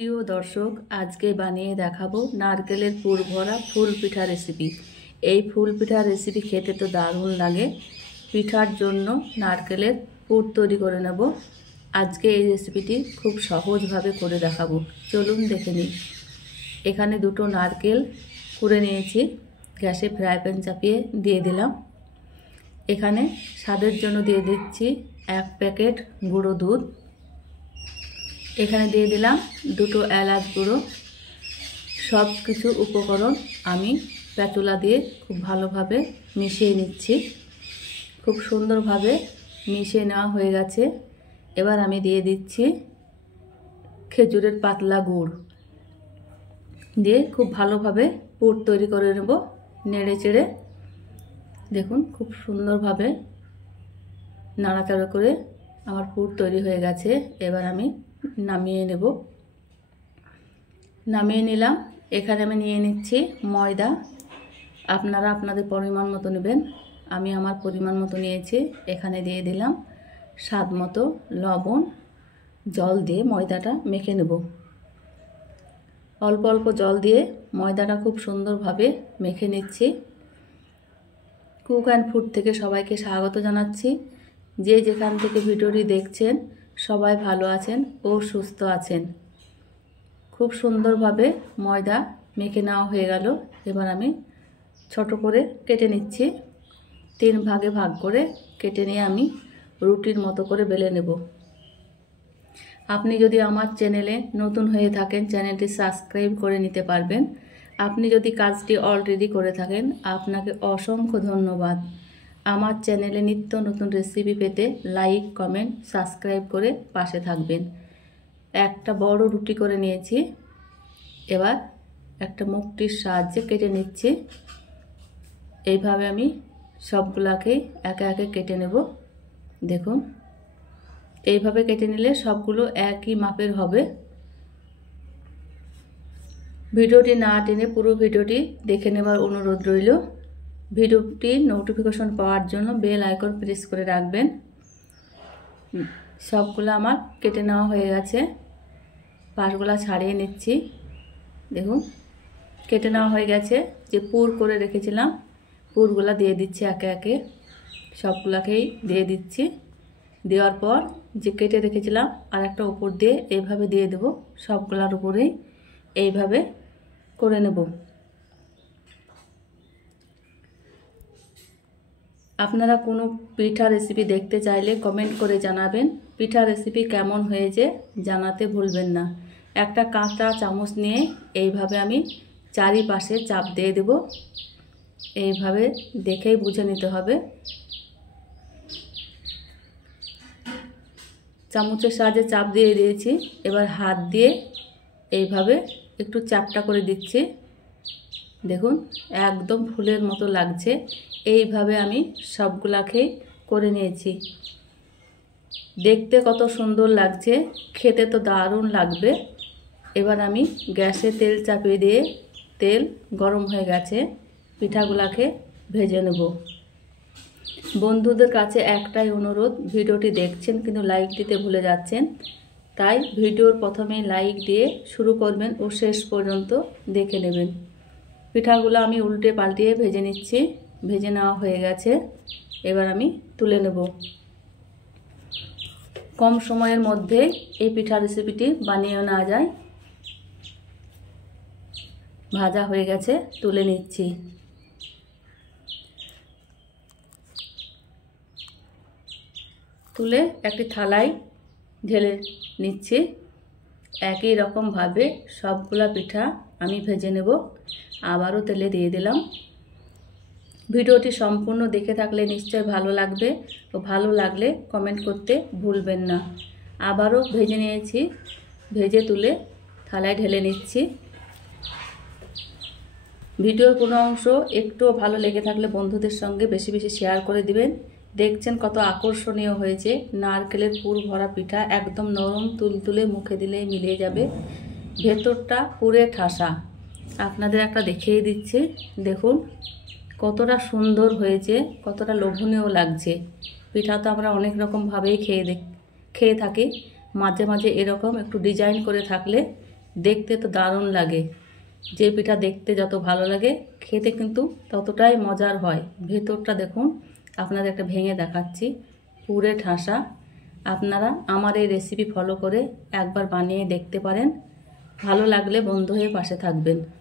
প্রিয় দর্শক, আজকে বানিয়ে দেখাবো নারকেলের পুর ভরা ফুল পিঠা রেসিপি। এই ফুল পিঠা রেসিপি খেতে তো দারুণ লাগে। পিঠার জন্য নারকেলের পুর তৈরি করে নেব। আজকে এই রেসিপিটি খুব সহজভাবে করে দেখাবো, চলুন দেখে নিই। এখানে দুটো নারকেল কুড়ে নিয়েছি, গ্যাসে ফ্রাই প্যান চাপিয়ে দিয়ে দিলাম। এখানে স্বাদের জন্য দিয়ে দিচ্ছি 1 প্যাকেট গুঁড়ো দুধ। এখানে দিয়ে দিলাম দুটো এলাচ গুঁড়ো। সব কিছু উপকরণ আমি স্প্যাচুলা দিয়ে খুব ভালোভাবে মিশিয়ে নিচ্ছি। খুব সুন্দরভাবে মিশিয়ে নেওয়া হয়ে গেছে। এবার আমি দিয়ে দিচ্ছি খেজুরের পাতলা গুড় দিয়ে খুব ভালোভাবে পুর তৈরি করে নেব। নেড়ে চেড়ে দেখুন খুব সুন্দরভাবে নাড়াচাড়া করে আমার পুর তৈরি হয়ে গেছে। এবার আমি নামিয়ে নেব। নামিয়ে নিলাম। এখানে আমি নিয়ে নিচ্ছি ময়দা। আপনারা আপনাদের পরিমাণ মতো নেবেন, আমি আমার পরিমাণ মতো নিয়েছি। এখানে দিয়ে দিলাম স্বাদ মতো লবণ। জল দিয়ে ময়দাটা মেখে নেব। অল্প অল্প জল দিয়ে ময়দাটা খুব সুন্দরভাবে মেখে নিচ্ছি। কুক অ্যান্ড ফুড থেকে সবাইকে স্বাগত জানাচ্ছি। যে যেখান থেকে ভিডিওটি দেখছেন সবাই ভালো আছেন ও সুস্থ আছেন। খুব সুন্দরভাবে ময়দা মেখে নেওয়া হয়ে গেল। এবার আমি ছোট করে কেটে নিচ্ছি। 3 ভাগে ভাগ করে কেটে নিয়ে আমি রুটির মতো করে বেলে নেব। আপনি যদি আমার চ্যানেলে নতুন হয়ে থাকেন, চ্যানেলটি সাবস্ক্রাইব করে নিতে পারবেন। আপনি যদি কাজটি অলরেডি করে থাকেন, আপনাকে অসংখ্য ধন্যবাদ। আমার চ্যানেলে নিত্য নতুন রেসিপি পেতে লাইক, কমেন্ট, সাবস্ক্রাইব করে পাশে থাকবেন। একটা বড় রুটি করে নিয়েছি। এবার একটা মুখটির সাহায্যে কেটে নিচ্ছি। এইভাবে আমি সবগুলাকেই একে একে কেটে নেব। দেখুন এইভাবে কেটে নিলে সবগুলো একই মাপের হবে। ভিডিওটি না টেনে পুরো ভিডিওটি দেখে নেবার অনুরোধ রইল। ভিডিওটির নোটিফিকেশন পাওয়ার জন্য বেল আইকন প্রেস করে রাখবেন। সবগুলো আমার কেটে নেওয়া হয়ে গেছে। পাশগুলা ছাড়িয়ে নিচ্ছি। দেখুন কেটে নেওয়া হয়ে গেছে। যে পুর করে রেখেছিলাম পুরগুলা দিয়ে দিচ্ছি একে একে। সবগুলাকেই দিয়ে দিচ্ছি। দেওয়ার পর যে কেটে রেখেছিলাম আর একটা উপর দিয়ে এইভাবে দিয়ে দেব। সবগুলার উপরেই এইভাবে করে নেব। আপনারা কোনো পিঠা রেসিপি দেখতে চাইলে কমেন্ট করে জানাবেন। পিঠা রেসিপি কেমন হয়েছে জানাতে ভুলবেন না। একটা কাঁচা চামচ নিয়ে এইভাবে আমি চারিপাশে চাপ দিয়ে দেব। এইভাবে দেখেই বুঝে নিতে হবে। চামচের সাহায্যে চাপ দিয়ে দিয়েছি। এবার হাত দিয়ে এইভাবে একটু চাপটা করে দিচ্ছি। দেখুন একদম ফুলের মতো লাগছে। এইভাবে আমি সবগুলাকেই করে নিয়েছি। দেখতে কত সুন্দর লাগছে, খেতে তো দারুণ লাগবে। এবার আমি গ্যাসে তেল চাপিয়ে দিয়ে তেল গরম হয়ে গেছে, পিঠাগুলাকে ভেজে নেব। বন্ধুদের কাছে একটাই অনুরোধ, ভিডিওটি দেখছেন কিন্তু লাইক দিতে ভুলে যাচ্ছেন। তাই ভিডিওর প্রথমেই লাইক দিয়ে শুরু করবেন ও শেষ পর্যন্ত দেখে নেবেন। পিঠাগুলো আমি উল্টে পাল্টিয়ে ভেজে নিচ্ছি। ভেজে নেওয়া হয়ে গেছে। এবার আমি তুলে নেব। কম সময়ের মধ্যে এই পিঠা রেসিপিটি বানিয়ে নেওয়া যায়। ভাজা হয়ে গেছে, তুলে নিচ্ছি। তুলে একটি থালায় ঢেলে নিচ্ছি। একই রকমভাবে সবগুলা পিঠা আমি ভেজে নেব। আবারও তেলে দিয়ে দিলাম। ভিডিওটি সম্পূর্ণ দেখে থাকলে নিশ্চয় ভালো লাগবে ও ভালো লাগলে কমেন্ট করতে ভুলবেন না। আবারও ভেজে নিয়েছি। ভেজে তুলে থালায় ঢেলে নিচ্ছি। ভিডিওর কোনো অংশ একটুও ভালো লেগে থাকলে বন্ধুদের সঙ্গে বেশি বেশি শেয়ার করে দিবেন। দেখছেন কত আকর্ষণীয় হয়েছে। নারকেলের পুর ভরা পিঠা একদম নরম তুলতুলে, মুখে দিলেই মিলিয়ে যাবে। ভেতরটা পুরে ঠাসা। আপনাদের একটা দেখিয়ে দিচ্ছি। দেখুন কতটা সুন্দর হয়েছে, কতটা লোভনীয় লাগছে। পিঠা তো আমরা অনেক রকমভাবেই খেয়ে থাকি। মাঝে মাঝে এরকম একটু ডিজাইন করে থাকলে দেখতে তো দারুণ লাগে। যে পিঠা দেখতে যত ভালো লাগে খেতে কিন্তু ততটাই মজার হয়। ভেতরটা দেখুন, আপনাদের একটা ভেঙে দেখাচ্ছি, পুরে ঠাসা। আপনারা আমার এই রেসিপি ফলো করে একবার বানিয়ে দেখতে পারেন। ভালো লাগলে বন্ধু হয়ে পাশে থাকবেন।